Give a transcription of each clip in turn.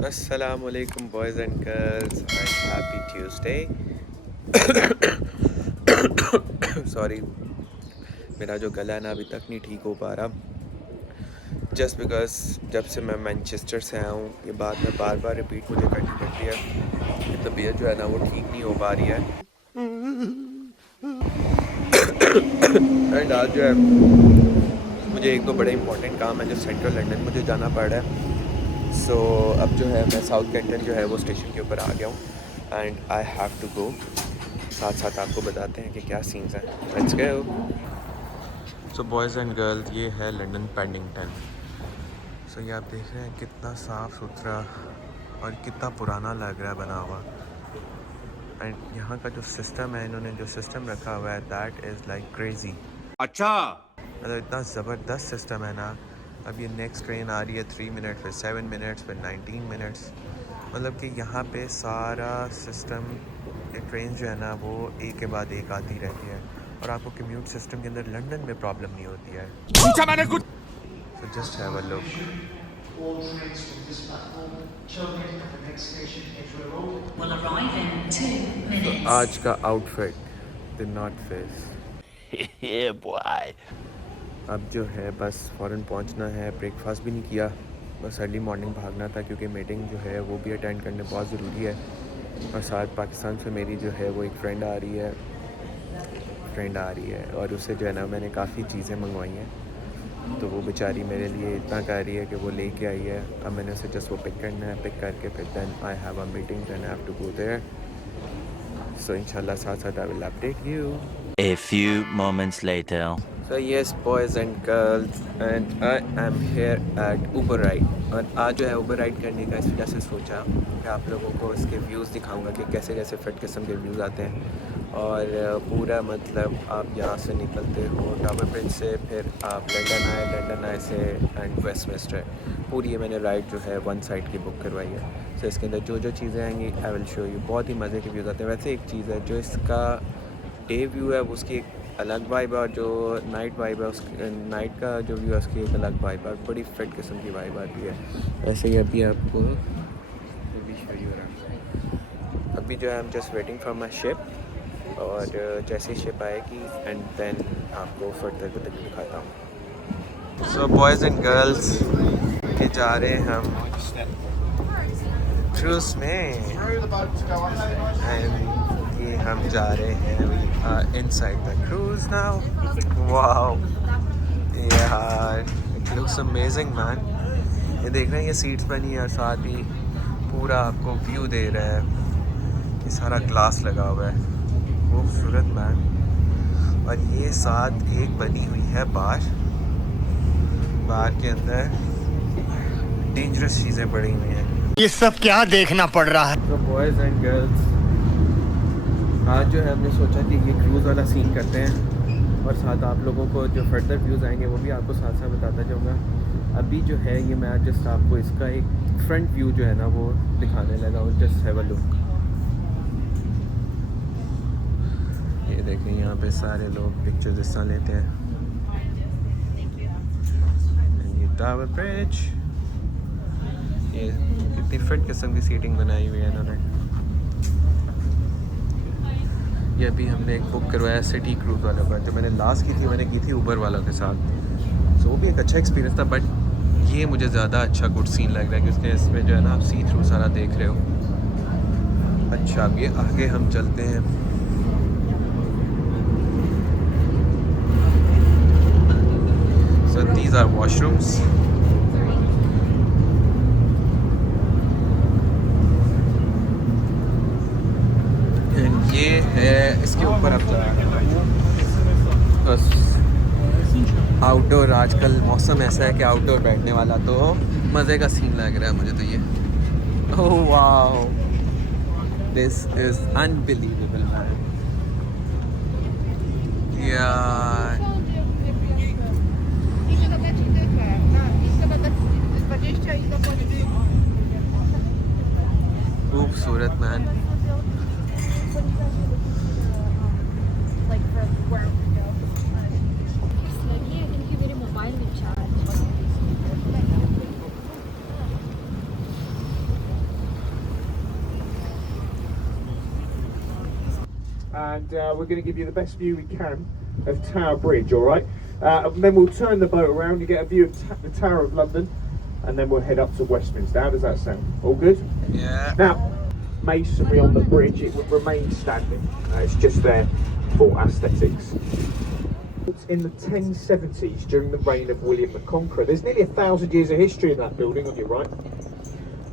Assalamualaikum boys and girls and happy Tuesday. Sorry, मेरा जो गला है ना अभी तक नहीं ठीक हो पा रहा जस्ट बिकॉज जब से मैं मैनचेस्टर से आया हूँ ये बात मैं बार बार रिपीट मुझे करनी पड़ती है कि तबीयत जो है ना वो ठीक नहीं हो पा रही है एंड आज जो है मुझे एक दो बड़े इंपॉर्टेंट काम है जो सेंट्रल लंदन मुझे जाना पड़ रहा है सो अब जो है मैं साउथ कैंटन जो है वो स्टेशन के ऊपर आ गया हूँ and I have to go साथ साथ आपको बताते हैं कि क्या सीन्स हैं let's go so boys and girls ये है लंदन पेंडिंगटन सो ये आप देख रहे हैं कितना साफ़ सुथरा और कितना पुराना लग रहा है बना हुआ एंड यहाँ का जो सिस्टम है इन्होंने जो सिस्टम रखा हुआ है दैट इज़ लाइक क्रेजी अच्छा मतलब इतना ज़बरदस्त सिस्टम है ना अब ये नेक्स्ट ट्रेन आ रही है 3 मिनट फिर 7 मिनट्स फिर 19 मिनट्स मतलब कि यहाँ पे सारा सिस्टम ट्रेन जो है ना वो एक के बाद एक आती रहती है और आपको कम्यूट सिस्टम के अंदर लंदन में प्रॉब्लम नहीं होती है पूछा मैंने कुछ so just have a look आज का outfit the not face boy अब जो है बस फ़ौरन पहुंचना है ब्रेकफास्ट भी नहीं किया बस अर्ली मॉर्निंग भागना था क्योंकि मीटिंग जो है वो भी अटेंड करने बहुत ज़रूरी है और साथ पाकिस्तान से मेरी जो है वो एक फ्रेंड आ रही है और उससे जो है ना मैंने काफ़ी चीज़ें मंगवाई हैं तो वो बेचारी मेरे लिए इतना कह रही है कि वो लेके आई है अब मैंने उसे जस्ट वो पिक करना है पिक करके फिर then I have a meeting then I have to go there so इंशाल्लाह साथ साथ I will update you A few moments later. So yes boys and girls and I am here at Uber Ride और आज जो है Uber Ride करने का इस वजह से सोचा कि आप लोगों को इसके व्यूज़ दिखाऊंगा कि कैसे कैसे फिट किस्म के व्यूज़ आते हैं और पूरा मतलब आप यहाँ से निकलते हो टावर ब्रिज से फिर आप लंदन आए से एंड वेस्टमिंस्टर पूरी ये मैंने राइड जो है वन साइड की बुक करवाई है तो इसके अंदर जो जो चीज़ें आएंगी आई विल शो यू बहुत ही मज़े के व्यूज़ आते हैं वैसे एक चीज़ है जो इसका डे व्यू है उसकी एक अलग वाइब है और जो नाइट वाइब है उसकी नाइट का जो व्यू है उसकी एक अलग वाइब है बड़ी फिट किस्म की वाइब आती है वैसे ही अभी आपको अभी जो है हम just waiting for my ship और जैसे शिप आएगी एंड देन आपको फर्दर को दिखाता हूँ सो बॉयज़ एंड गर्ल्स के जा रहे हैं हम क्रूज़ में एंड कि हम जा रहे हैं inside the cruise now wow यार इट लुक्स अमेजिंग मैन ये देख रहे हैं ये सीट्स बनी है और साथ ही पूरा आपको व्यू दे रहा है ये सारा ग्लास लगा हुआ है खूबसूरत मैन और ये साथ एक बनी हुई है बार के अंदर डेंजरस चीज़ें पड़ी हुई हैं ये सब क्या देखना पड़ रहा है तो बॉयज़ एंड गर्ल्स आज जो है हमने सोचा कि ये क्रूज़ वाला सीन करते हैं और साथ आप लोगों को जो फर्दर व्यूज़ आएंगे वो भी आपको साथ साथ बताता जाऊँगा अभी जो है ये मैं जस्ट आपको इसका एक फ्रंट व्यू जो है ना वो दिखाने लगा हूँ जस्ट हैव अ लुक ये देखें यहाँ पे सारे लोग पिक्चर्स हिस्सा लेते हैं ये टावर ब्रिज ये कितनी फिट किस्म की सीटिंग बनाई हुई है इन्होंने ये अभी हमने एक बुक करवाया सिटी क्रूज़ वालों का जो मैंने लास्ट की थी मैंने की थी ऊबर वालों के साथ सो वो भी एक अच्छा एक्सपीरियंस था बट ये मुझे ज़्यादा अच्छा गुड सीन लग रहा है क्योंकि इसमें जो है ना आप सी थ्रू सारा देख रहे हो अच्छा अब ये आगे हम चलते हैं सो दीज आर वॉशरूम्स ये है इसके ऊपर अब बस आउटडोर आजकल मौसम ऐसा है कि आउटडोर बैठने वाला तो मज़े का सीन लग रहा है मुझे तो ये oh wow this is unbelievable man यार खूबसूरत man and we're going to give you the best view we can of Tower Bridge, all right? And then we'll turn the boat around, you get a view of the Tower of London, and then we'll head up to Westminster. How does that sound? All good? Yeah. Now, masonry on the bridge, it will remain standing. It's just there for aesthetics. In the 1070s, during the reign of William the Conqueror, there's nearly 1,000 years of history in that building on your right.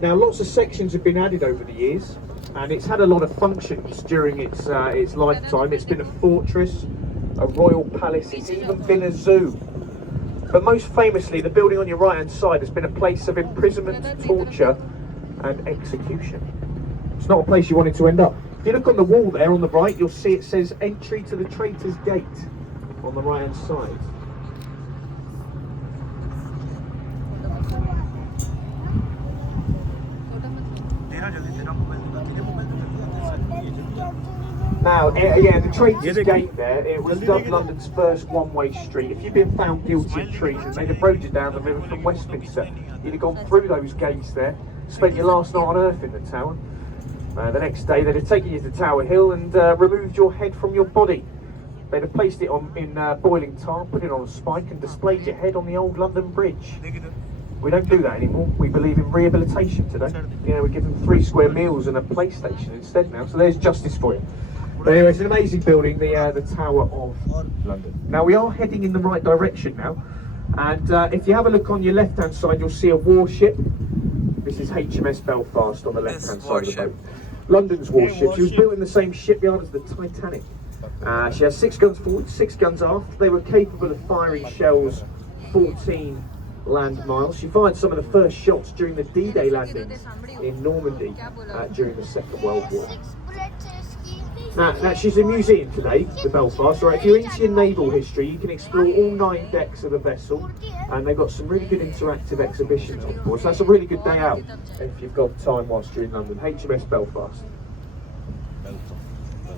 Now, lots of sections have been added over the years, and it's had a lot of functions during its lifetime. It's been a fortress, a royal palace, it's even been a zoo. But most famously, the building on your right hand side has been a place of imprisonment, torture and execution. It's not a place you wanted to end up. If you look on the wall there on the right, you'll see it says entry to the Traitor's Gate on the right hand side. Now, yeah, the Traitor's Gate there, it was dubbed London's first one-way street. If you'd been found guilty of treason, they'd have rowed you down the river from Westminster. You'd have gone through those gates there, spent your last night on earth in the Tower. The next day, they'd have taken you to Tower Hill and removed your head from your body. They'd have placed it in boiling tar, put it on a spike and displayed your head on the old London Bridge. We don't do that anymore. We believe in rehabilitation today. You know, we give them 3 square meals and a PlayStation instead now. So there's justice for you. But anyway, it's an amazing building, the Tower of London. Now we are heading in the right direction now. And if you have a look on your left-hand side, you'll see a warship. This is HMS Belfast on the left-hand side of the boat. London's warship. She was built in the same shipyard as the Titanic. She has 6 guns forward, 6 guns aft. They were capable of firing shells 14 land miles. She fired some of the first shots during the D-Day landings in Normandy during the Second World War. Now she's a museum today, the Belfast. Right, if you're into your naval history, you can explore all 9 decks of the vessel, and they've got some really good interactive exhibitions on board. So that's a really good day out if you've got time whilst you're in London. HMS Belfast.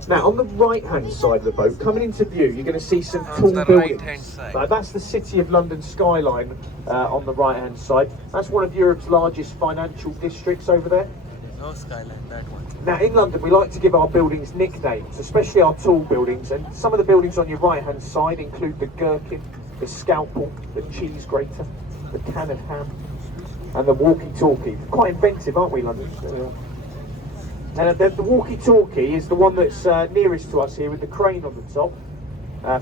Now, on the right-hand side of the boat, coming into view, you're going to see some tall buildings. That's the City of London Skyline on the right-hand side. That's one of Europe's largest financial districts over there. No Skyline, that one. Now, in London, we like to give our buildings nicknames, especially our tall buildings. And some of the buildings on your right-hand side include the Gherkin, the Scalpel, the Cheese Grater, the Can of Ham, and the Walkie-Talkie. Quite inventive, aren't we, London? The walkie-talkie is the one that's nearest to us here with the crane on the top.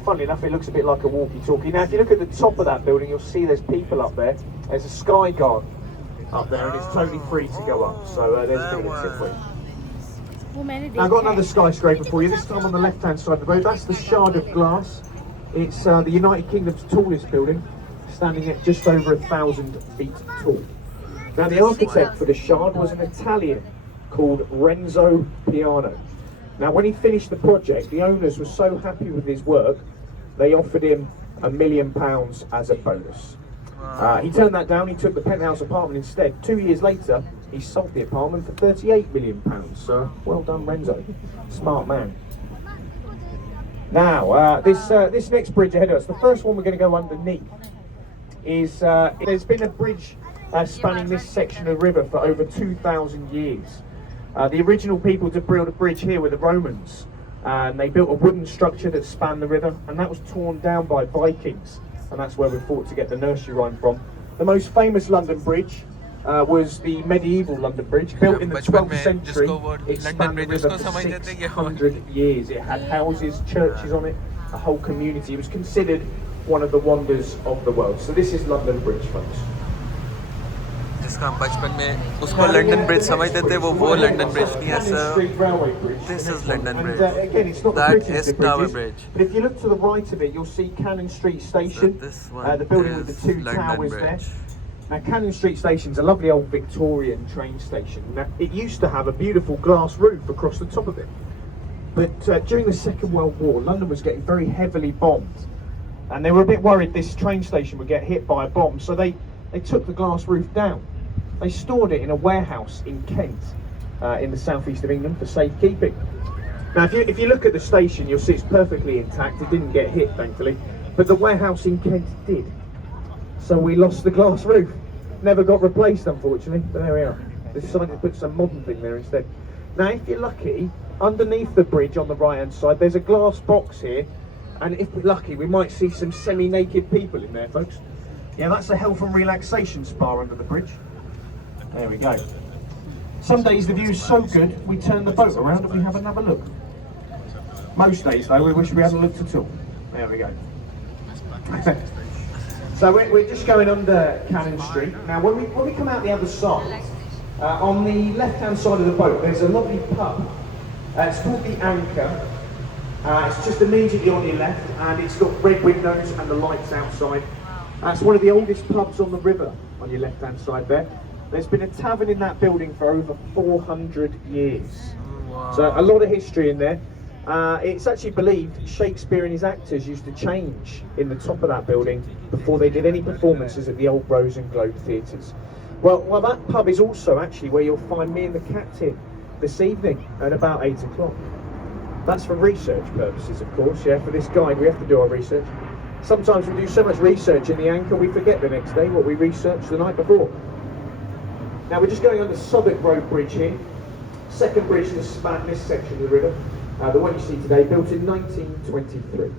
Funnily enough, it looks a bit like a walkie-talkie. Now, if you look at the top of that building, you'll see there's people up there. There's a sky guard up there, and it's totally free to go up. So there's a bit of a tip for you. Now, I've got another skyscraper for you, this time on the left-hand side of the road. That's the Shard of Glass. It's the United Kingdom's tallest building, standing at just over 1,000 feet tall. Now, the architect for the Shard was an Italian called Renzo Piano. Now, when he finished the project, the owners were so happy with his work, they offered him £1 million as a bonus. He turned that down. He took the penthouse apartment instead. 2 years later, he sold the apartment for £38 million. So, well done, Renzo. Smart man. Now, this next bridge ahead of us, the first one we're going to go underneath, is there's been a bridge spanning this section of river for over 2,000 years. The original people to build a bridge here were the Romans, and they built a wooden structure that spanned the river, and that was torn down by Vikings, and that's where we thought to get the nursery rhyme from. The most famous London Bridge was the medieval London Bridge, built in the 12th century. It spanned the river for 600 years. It had houses, churches on it, a whole community. It was considered one of the wonders of the world. So this is London Bridge, folks. जिसका हम बचपन में उसको London bridge समझते थे वो London bridge नहीं है sir. This is London Bridge. Again, it's not the That prettiest is of Tower bridges, Bridge. but if you look to the right of it, you'll see Cannon Street Station, This one the building with is the 2 London towers Bridge. there. Now, Cannon Street Station's a lovely old Victorian train station. Now, it used to have a beautiful glass roof across the top of it, but during the Second World War, London was getting very heavily bombed, and they were a bit worried this train station would get hit by a bomb, so they took the glass roof down. They stored it in a warehouse in Kent, in the southeast of England, for safekeeping. Now, if you look at the station, you'll see it's perfectly intact. It didn't get hit, thankfully, but the warehouse in Kent did. So we lost the glass roof. Never got replaced, unfortunately, but there we are. They decided to put some modern thing there instead. Now, if you're lucky, underneath the bridge on the right-hand side, there's a glass box here, and if we're lucky, we might see some semi-naked people in there, folks. Yeah, that's a health and relaxation spa under the bridge. There we go. Some days the view's so good, we turn the boat around and we have another look. Most days, though, we wish we hadn't looked at all. There we go. So we're just going under Cannon Street. Now, when we come out the other side, on the left-hand side of the boat, there's a lovely pub. It's called the Anchor. It's just immediately on your left, and it's got red windows and the lights outside. It's one of the oldest pubs on the river on your left-hand side there. There's been a tavern in that building for over 400 years. Wow. So a lot of history in there. It's actually believed Shakespeare and his actors used to change in the top of that building before they did any performances at the old Rose and Globe theatres. Well, that pub is also actually where you'll find me and the captain this evening at about 8 o'clock. That's for research purposes, of course, yeah, for this guide we have to do our research. Sometimes we do so much research in the Anchor we forget the next day what we researched the night before. Now we're just going under Southwark Road Bridge here. Second bridge to span this section of the river. The one you see today, built in 1923.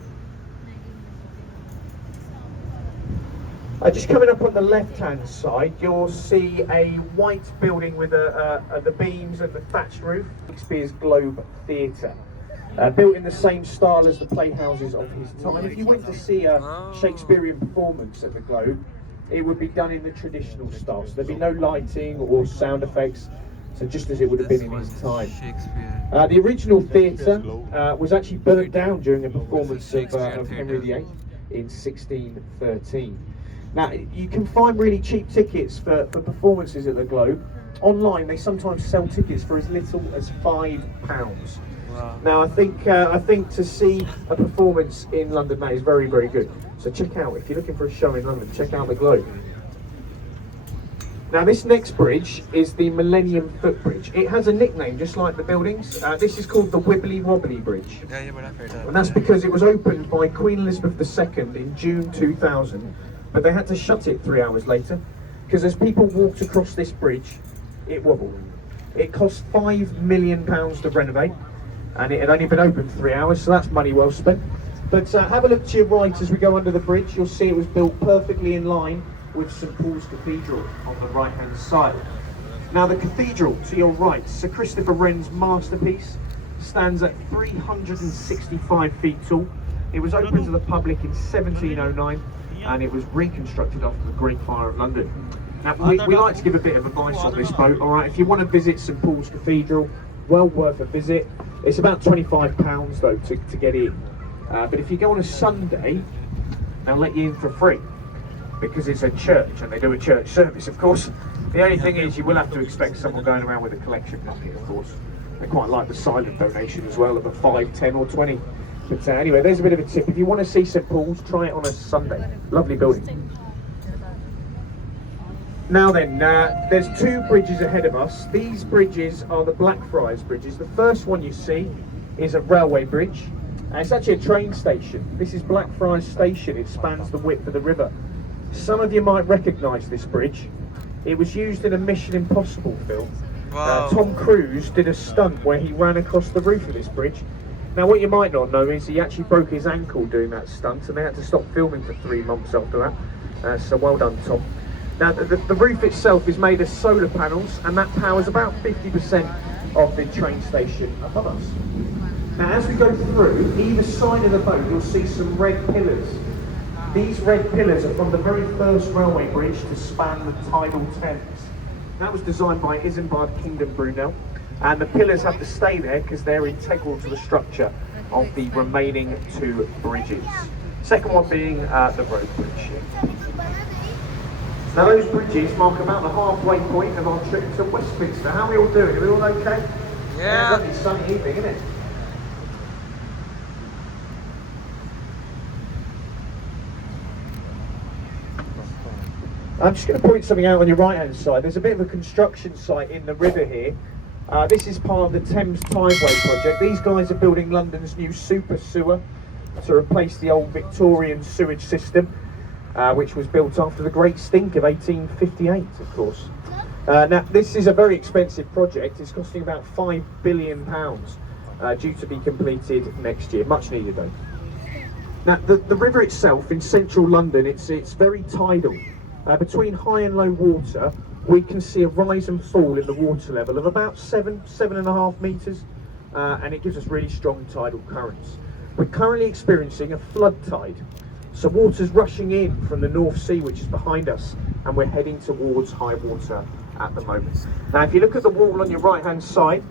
Just coming up on the left-hand side, you'll see a white building with the beams and the thatched roof. Shakespeare's Globe Theatre. Built in the same style as the playhouses of his time. If you went to see a Shakespearean performance at the Globe, it would be done in the traditional style. So there'd be no lighting or sound effects. So just as it would have been in his time. The original theatre was actually burnt down during a performance of Henry VIII in 1613. Now, you can find really cheap tickets for performances at the Globe. Online, they sometimes sell tickets for as little as £5. Wow. Now, I think to see a performance in London, that is very, very good. So check out, if you're looking for a show in London, check out the Globe. Now this next bridge is the Millennium Footbridge. It has a nickname just like the buildings. This is called the Wibbly Wobbly Bridge. And that's because it was opened by Queen Elizabeth II in June 2000, but they had to shut it 3 hours later because as people walked across this bridge, it wobbled. It cost £5 million to renovate, and it had only been open 3 hours, so that's money well spent. But have a look to your right as we go under the bridge. You'll see it was built perfectly in line with St Paul's Cathedral on the right hand side. Now the cathedral to your right, Sir Christopher Wren's masterpiece, stands at 365 feet tall. It was opened to the public in 1709 and it was reconstructed after the Great Fire of London. Now we like to give a bit of advice on this boat, alright? If you want to visit St Paul's Cathedral, well worth a visit. It's about £25 though to get in. But if you go on a Sunday, they'll let you in for free, because it's a church and they do a church service, of course. The only thing is you will have to expect someone going around with a collection bucket, of course. They quite like the silent donation as well of a 5, 10 or 20. But anyway, there's a bit of a tip. If you want to see St Paul's, try it on a Sunday. Lovely building. Now then, there's 2 bridges ahead of us. These bridges are the Blackfriars bridges. The first one you see is a railway bridge. And it's actually a train station. This is Blackfriars Station. It spans the width of the river. Some of you might recognise this bridge. It was used in a Mission Impossible film. Wow. Tom Cruise did a stunt where he ran across the roof of this bridge. Now what you might not know is he actually broke his ankle doing that stunt and they had to stop filming for 3 months after that. So well done, Tom. Now the roof itself is made of solar panels and that powers about 50% of the train station above us. Now as we go through, either side of the boat you'll see some red pillars. These red pillars are from the very first railway bridge to span the tidal Thames. That was designed by Isambard Kingdom Brunel, and the pillars have to stay there because they're integral to the structure of the remaining 2 bridges. Second one being the road bridge. Now those bridges mark about the halfway point of our trip to Westminster. How are we all doing? Are we all okay? Yeah. Lovely sunny evening, isn't it? I'm just going to point something out on your right hand side. There's a bit of a construction site in the river here. This is part of the Thames Tideway project. These guys are building London's new super sewer to replace the old Victorian sewage system, which was built after the Great Stink of 1858, of course. Now, this is a very expensive project. It's costing about £5 billion, due to be completed next year. Much needed though. Now, the river itself in central London, it's very tidal. Between high and low water, we can see a rise and fall in the water level of about 7.5 metres, and it gives us really strong tidal currents. We're currently experiencing a flood tide. So water's rushing in from the North Sea, which is behind us, and we're heading towards high water at the moment. Now, if you look at the wall on your right-hand side,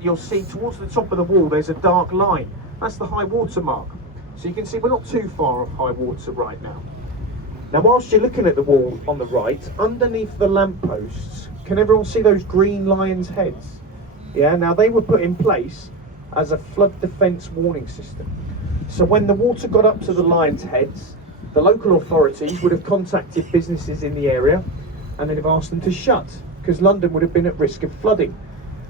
you'll see towards the top of the wall there's a dark line. That's the high water mark. So you can see we're not too far off high water right now. Now, whilst you're looking at the wall on the right, underneath the lampposts, can everyone see those green lions' heads? Yeah, now they were put in place as a flood defence warning system. So when the water got up to the lions' heads, the local authorities would have contacted businesses in the area and they'd have asked them to shut, because London would have been at risk of flooding.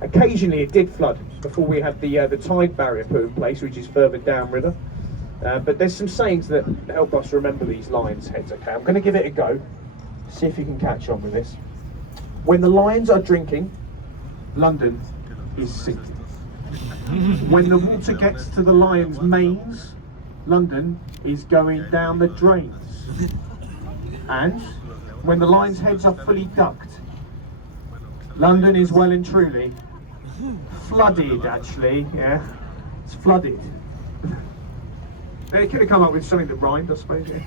Occasionally it did flood before we had the tide barrier put in place, which is further downriver. But there's some sayings that help us remember these lions' heads. Okay, I'm going to give it a go. See if you can catch on with this. When the lions are drinking, London is sinking. When the water gets to the lions' manes, London is going down the drains. And when the lions' heads are fully ducked, London is well and truly flooded, actually. Yeah, it's flooded. They could have come up with something that rhymed, I suppose. Yeah.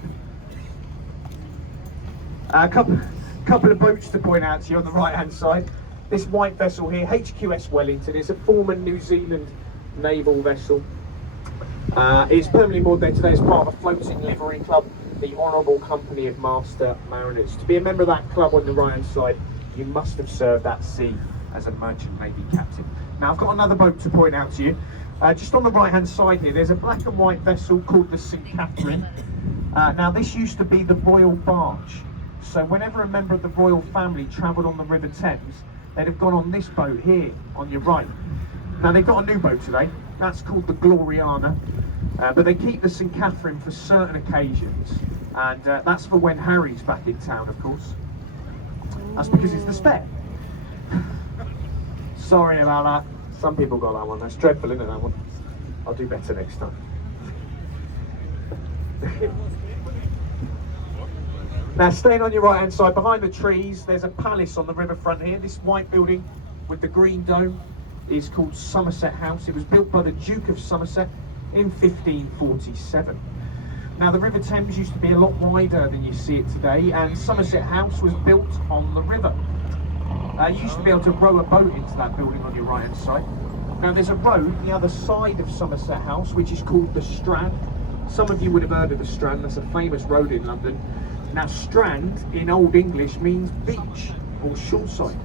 A couple of boats to point out to you on the right-hand side. This white vessel here, HQS Wellington, is a former New Zealand naval vessel. It's permanently moored there today as part of a floating livery club, the Honourable Company of Master Mariners. To be a member of that club on the right-hand side, you must have served at sea as a merchant navy captain. Now, I've got another boat to point out to you. Just on the right-hand side here, there's a black and white vessel called the St Catherine. Now, this used to be the royal barge. So whenever a member of the royal family travelled on the River Thames, they'd have gone on this boat here, on your right. Now, they've got a new boat today. That's called the Gloriana. But they keep the St Catherine for certain occasions. And that's for when Harry's back in town, of course. That's because it's the spare. Sorry about that. Some people got that one. That's dreadful, isn't it, that one? I'll do better next time. Now, staying on your right-hand side, behind the trees, there's a palace on the riverfront here. This white building with the green dome is called Somerset House. It was built by the Duke of Somerset in 1547. Now, the River Thames used to be a lot wider than you see it today, and Somerset House was built on the river. You used to be able to row a boat into that building on your right-hand side. Now, there's a road the other side of Somerset House, which is called the Strand. Some of you would have heard of the Strand. That's a famous road in London. Now, Strand in Old English means beach or shoreside.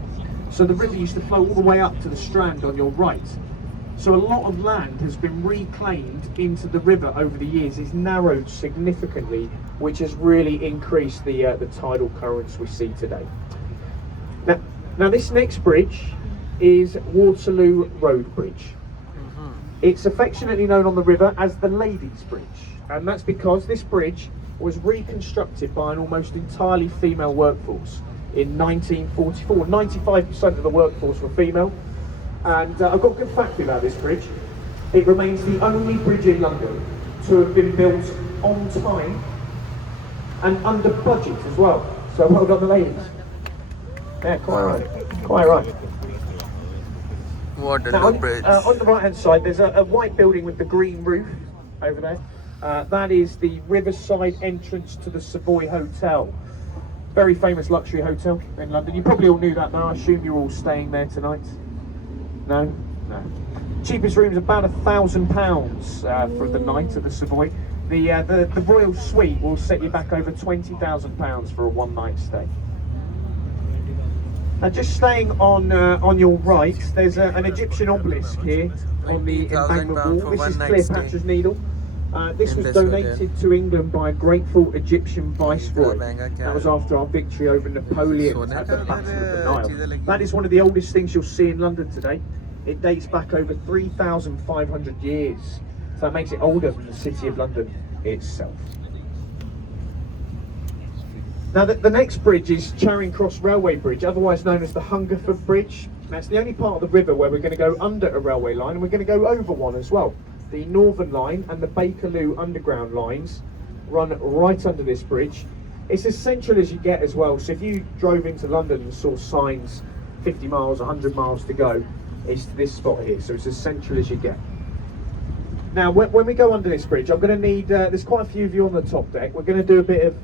So the river used to flow all the way up to the Strand on your right. So a lot of land has been reclaimed into the river over the years. It's narrowed significantly, which has really increased the tidal currents we see today. Now this next bridge is Waterloo Road Bridge. It's affectionately known on the river as the Ladies' Bridge, and that's because this bridge was reconstructed by an almost entirely female workforce in 1944. 95% of the workforce were female, and I've got a good fact about this bridge. It remains the only bridge in London to have been built on time and under budget as well. So well done, the ladies. Yeah, quite right. Quite right. Waterloo Bridge. On the right-hand side, there's a white building with the green roof over there. That is the riverside entrance to the Savoy Hotel. Very famous luxury hotel in London. You probably all knew that now. I assume you're all staying there tonight. No? No. Cheapest room is about £1,000 for the night at the Savoy. The Royal Suite will set you back over £20,000 for a one-night stay. Now, just staying on your right, there's an Egyptian obelisk here on the embankment wall. This is Cleopatra's Needle. This was donated to England by a grateful Egyptian viceroy. That was after our victory over Napoleon at the Battle of the Nile. That is one of the oldest things you'll see in London today. It dates back over 3,500 years. So that makes it older than the City of London itself. Now the next bridge is Charing Cross Railway Bridge, otherwise known as the Hungerford Bridge. That's the only part of the river where we're going to go under a railway line, and we're going to go over one as well. The Northern Line and the Bakerloo Underground lines run right under this bridge. It's as central as you get as well, so if you drove into London and saw signs 50 miles, 100 miles to go, it's to this spot here, so it's as central as you get. Now when we go under this bridge, I'm going to need, there's quite a few of you on the top deck, we're going to do a bit of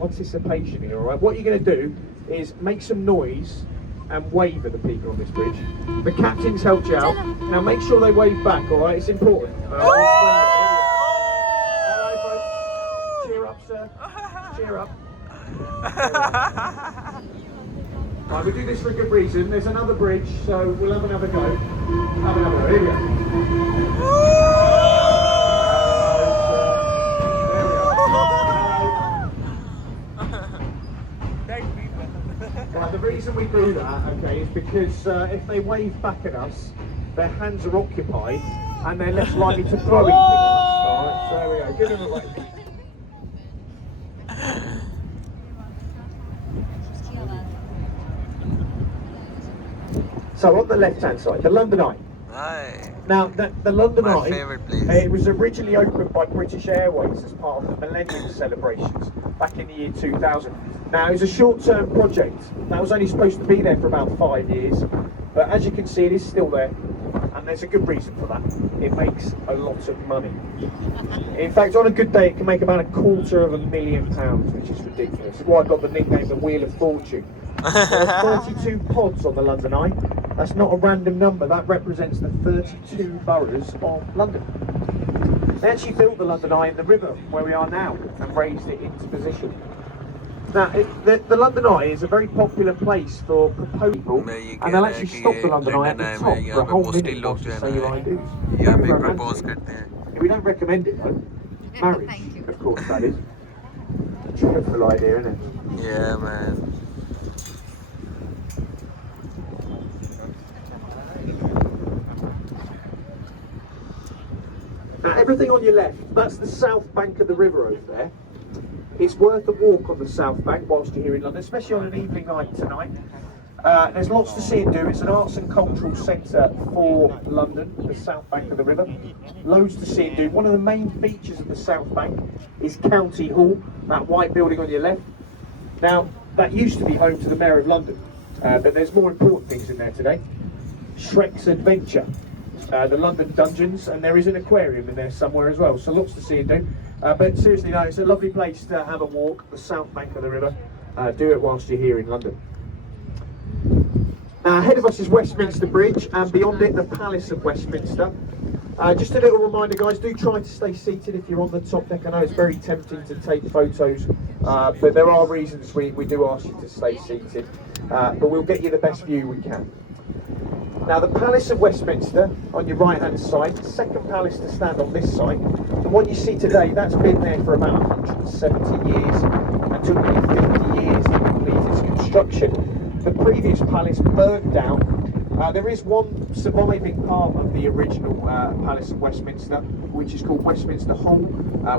participation here, alright? What you're going to do is make some noise and wave at the people on this bridge. The captain's helped you out. Now make sure they wave back, alright? It's important. Hello, folks. Cheer up, sir. Cheer up. Right, we do this for a good reason. There's another bridge, so we'll have another go. Have another go. Here we go. Right, the reason we do that, okay, is because if they wave back at us, their hands are occupied and they're less likely to throw anything at us. Alright, so there we go. Give them a wave. So on the left-hand side, the London Eye. Hi. Now, the London My Eye, favourite place. It was originally opened by British Airways as part of the Millennium celebrations back in the year 2000. Now, it was a short-term project. That was only supposed to be there for about 5 years, but as you can see, it is still there, and there's a good reason for that. It makes a lot of money. In fact, on a good day, it can make about £250,000, which is ridiculous. That's why I got the nickname the Wheel of Fortune. There are 32 pods on the London Eye. That's not a random number, that represents the 32 boroughs of London. They actually built the London Eye in the river where we are now and raised it into position. Now, the London Eye is a very popular place for proposal, and they'll actually stop the London Eye at the top for a whole minute whilst you say your ideas. Very romantic. We don't recommend it though. Marriage, of course, that is. Cheerful idea, isn't it? Yeah, man. Now, everything on your left, that's the south bank of the river over there. It's worth a walk on the south bank whilst you're here in London, especially on an evening like tonight. There's lots to see and do. It's an arts and cultural centre for London, the south bank of the river. Loads to see and do. One of the main features of the south bank is County Hall, that white building on your left. Now, that used to be home to the Mayor of London, but there's more important things in there today. Shrek's Adventure, the London Dungeons, and there is an aquarium in there somewhere as well, so lots to see and do. But seriously, no, it's a lovely place to have a walk, the south bank of the river. Do it whilst you're here in London. Ahead of us is Westminster Bridge, and beyond it, the Palace of Westminster. Just a little reminder, guys, do try to stay seated if you're on the top deck. I know it's very tempting to take photos, but there are reasons we do ask you to stay seated. But we'll get you the best view we can. Now, the Palace of Westminster, on your right-hand side, second palace to stand on this side. The one you see today, that's been there for about 170 years and took nearly 50 years to complete its construction. The previous palace burned down. There is one surviving part of the original Palace of Westminster, which is called Westminster Hall,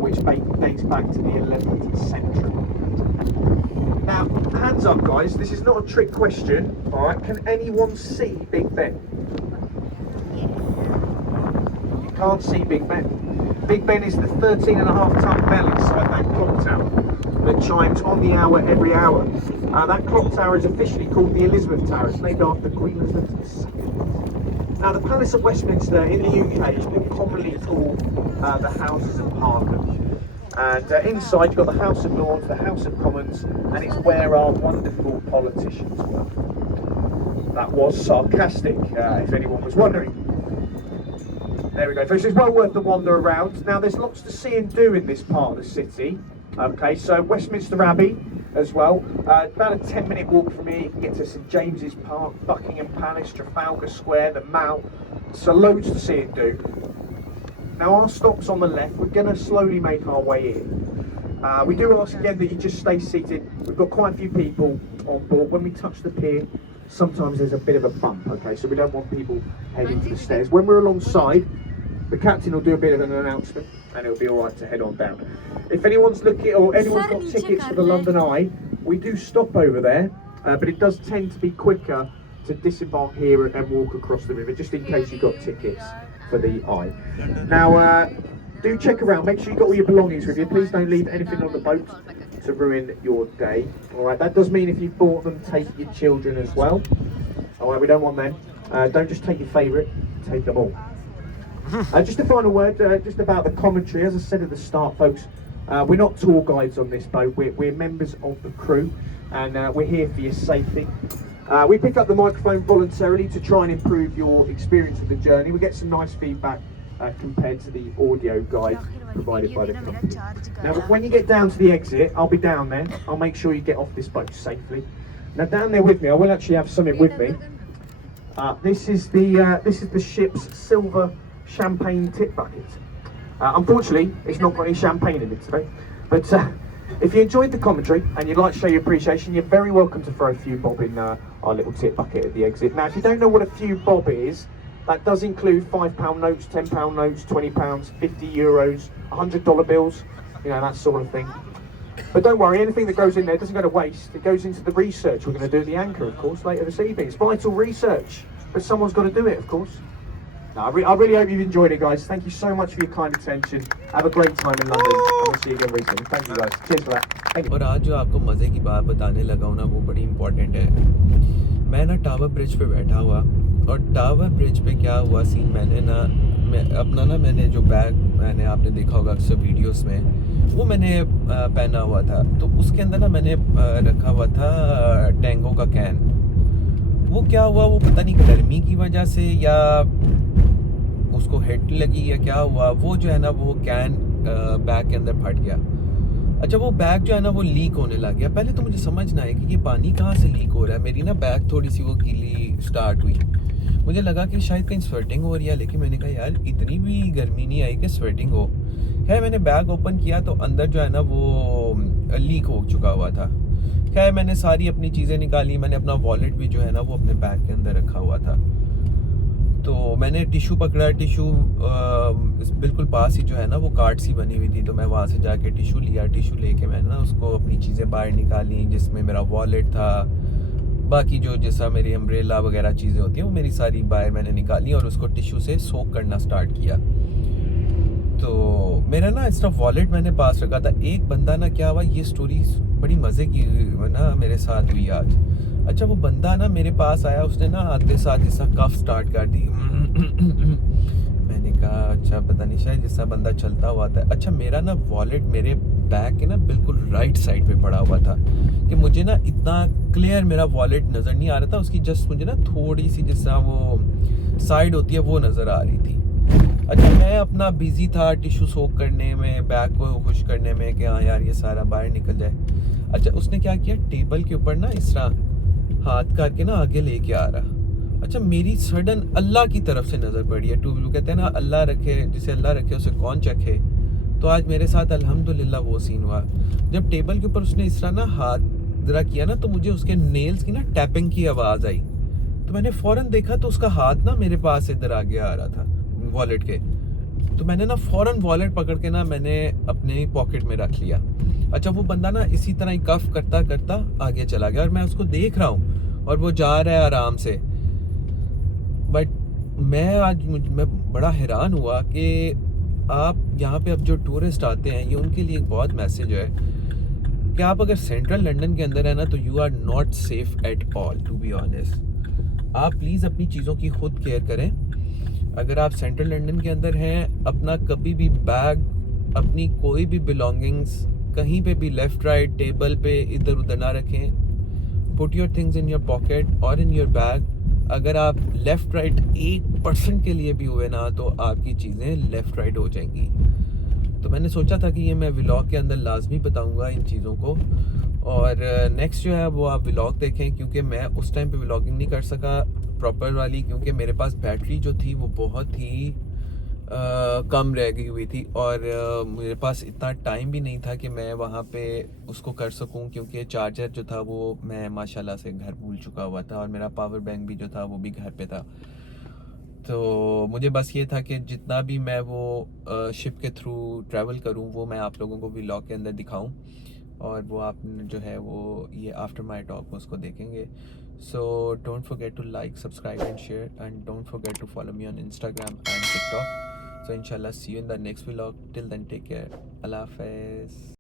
which dates back to the 11th century. Now, hands up, guys, this is not a trick question, alright? Can anyone see Big Ben? You can't see Big Ben. Big Ben is the 13.5-ton bell inside that clock tower that chimes on the hour every hour. That clock tower is officially called the Elizabeth Tower. It's named after Queen Elizabeth II. Now, the Palace of Westminster in the UK has been commonly called the Houses of Parliament. And inside you've got the House of Lords, the House of Commons, and it's where our wonderful politicians were. That was sarcastic, if anyone was wondering. There we go, folks. It's well worth the wander around. Now, there's lots to see and do in this part of the city. Okay, so Westminster Abbey as well. About a 10-minute walk from here, you can get to St James's Park, Buckingham Palace, Trafalgar Square, the Mall. So loads to see and do. Now, our stop's on the left. We're going to slowly make our way in. We do ask again that you just stay seated. We've got quite a few people on board. When we touch the pier, sometimes there's a bit of a bump, okay? So we don't want people heading to the stairs. When we're alongside, The captain will do a bit of an announcement and it'll be all right to head on down. If anyone's looking or anyone's got tickets for the London Eye, we do stop over there, but it does tend to be quicker to disembark here and walk across the river, just in case you've got tickets for the Eye. Now, do check around, make sure you've got all your belongings with you. Please don't leave anything on the boat to ruin your day. Alright, that does mean if you've bought them, take your children as well. Alright, we don't want them. Don't just take your favourite, take them all. Just a final word, just about the commentary. As I said at the start, folks, we're not tour guides on this boat. We're members of the crew, and we're here for your safety. We pick up the microphone voluntarily to try and improve your experience of the journey. We get some nice feedback compared to the audio guide provided by the company. Now, when you get down to the exit, I'll be down there. I'll make sure you get off this boat safely. Now, down there with me, I will actually have something with me. This is the ship's silver champagne tip bucket. Unfortunately, it's not got any champagne in it today. But if you enjoyed the commentary and you'd like to show your appreciation, you're very welcome to throw a few bob in our little tip bucket at the exit. Now, if you don't know what a few bob is, that does include £5 notes, £10 notes, £20, €50, $100 bills, you know, that sort of thing. But don't worry, anything that goes in there doesn't go to waste. It goes into the research we're going to do at the Anchor, of course, later this evening. It's vital research, but someone's got to do it, of course. No, I really hope you've enjoyed it, guys. Thank you so much for your kind attention. Have a great time in London, and we'll see you again very soon. Thank you, guys. Cheers for that. Thank you. और आज जो आपको मज़े की बात बताने लगा हूँ ना, वो बड़ी इंपॉर्टेंट है। मैं ना टावर ब्रिज पे बैठा हुआ, और टावर ब्रिज पे क्या हुआ सीन, मैंने जो बैग मैंने आपने देखा होगा अक्सर वीडियोस में, वो मैंने पहना हुआ था, तो उसके अंदर ना मैंने रखा हुआ था टैंगो का कैन। वो क्या हुआ, वो पता नहीं गर्मी की वजह से या उसको हिट लगी या क्या हुआ, वो जो है ना वो कैन बैग के अंदर फट गया। अच्छा, वो बैग जो है ना वो लीक होने लग गया। पहले तो मुझे समझ ना आया कि ये पानी कहाँ से लीक हो रहा है। मेरी ना बैग थोड़ी सी वो गीली स्टार्ट हुई, मुझे लगा कि शायद कहीं स्वेटिंग हो रही है, लेकिन मैंने कहा यार इतनी भी गर्मी नहीं आई कि स्वेटिंग हो। खैर मैंने बैग ओपन किया तो अंदर जो है ना वो लीक हो चुका हुआ था। खैर मैंने सारी अपनी चीज़ें निकाली, मैंने अपना वॉलेट भी जो है ना वो अपने बैग के अंदर रखा हुआ था। तो मैंने टिशू पकड़ा, टिशू बिल्कुल पास ही जो है ना वो कार्ड सी बनी हुई थी, तो मैं वहाँ से जाके टिशू लिया। टिशू लेके मैंने ना उसको अपनी चीज़ें बाहर निकाली, जिसमें मेरा वॉलेट था, बाकी जो जैसा मेरी अम्ब्रेला वगैरह चीज़ें होती हैं वो मेरी सारी बाहर मैंने निकाली और उसको टिशू से सोक करना स्टार्ट किया। तो मेरा ना इस तरफ वॉलेट मैंने पास रखा था। एक बंदा ना क्या हुआ, ये स्टोरी बड़ी मज़े की ना मेरे साथ हुई आज। अच्छा, वो बंदा ना मेरे पास आया, उसने ना आते साथ जैसा कफ स्टार्ट कर दी। मैंने कहा अच्छा पता नहीं शायद जैसा बंदा चलता हुआ था। अच्छा, मेरा ना वॉलेट मेरे बैग के ना बिल्कुल राइट साइड पे पड़ा हुआ था कि मुझे ना इतना क्लियर मेरा वॉलेट नज़र नहीं आ रहा था, उसकी जस्ट मुझे ना थोड़ी सी जैसा वो साइड होती है वो नज़र आ रही थी। अच्छा, मैं अपना बिजी था टिशू सोक करने में, बैग को खुश करने में कि हाँ यार ये सारा बाहर निकल जाए। अच्छा, उसने क्या किया, टेबल के ऊपर ना इस तरह हाथ करके ना आगे लेके आ रहा। अच्छा, मेरी सडन अल्लाह की तरफ से नज़र पड़ी है। टू कहते हैं ना अल्लाह रखे, जिसे अल्लाह रखे उसे कौन चखे। तो आज मेरे साथ अल्हम्दुलिल्लाह वो सीन हुआ। जब टेबल के ऊपर उसने इस तरह ना हाथ जरा किया ना, तो मुझे उसके नेल्स की ना टैपिंग की आवाज़ आई। तो मैंने फ़ौरन देखा तो उसका हाथ ना मेरे पास इधर आगे आ रहा था वॉलेट के। तो मैंने ना फ़ौरन वॉलेट पकड़ के ना मैंने अपने पॉकेट में रख लिया। अच्छा, वो बंदा ना इसी तरह ही कफ करता करता आगे चला गया और मैं उसको देख रहा हूँ और वो जा रहा है आराम से। बट मैं बड़ा हैरान हुआ कि आप यहाँ पे अब जो टूरिस्ट आते हैं, ये उनके लिए एक बहुत मैसेज है कि आप अगर सेंट्रल लंदन के अंदर है ना तो you are not safe at all, to be honest. आप प्लीज़ अपनी चीज़ों की खुद केयर करें। अगर आप सेंट्रल लंदन के अंदर हैं, अपना कभी भी बैग, अपनी कोई भी बिलोंगिंग्स कहीं पे भी लेफ़्ट राइट टेबल पे इधर उधर ना रखें। Put your things in your pocket और इन योर बैग। अगर आप लेफ़्ट राइट 1% के लिए भी हुए ना तो आपकी चीज़ें लेफ़्ट राइट हो जाएंगी। तो मैंने सोचा था कि ये मैं व्लॉग के अंदर लाजमी बताऊंगा इन चीज़ों को। और नेक्स्ट जो है वो आप व्लॉग देखें, क्योंकि मैं उस टाइम पे व्लॉगिंग नहीं कर सका प्रॉपर वाली, क्योंकि मेरे पास बैटरी जो थी वो बहुत ही कम रह गई हुई थी और मेरे पास इतना टाइम भी नहीं था कि मैं वहाँ पे उसको कर सकूँ, क्योंकि चार्जर जो था वो मैं माशाल्लाह से घर भूल चुका हुआ था और मेरा पावर बैंक भी जो था वो भी घर पे था। तो मुझे बस ये था कि जितना भी मैं वो शिप के थ्रू ट्रैवल करूं वो मैं आप लोगों को व्लॉग के अंदर दिखाऊं, और वो आप जो है वो ये आफ्टर माई टॉक उसको देखेंगे. So don't forget to like, subscribe and share, and don't forget to follow me on Instagram and TikTok. So इंशाल्लाह see you in the next vlog. Till then take care. अल्लाह हाफिज़.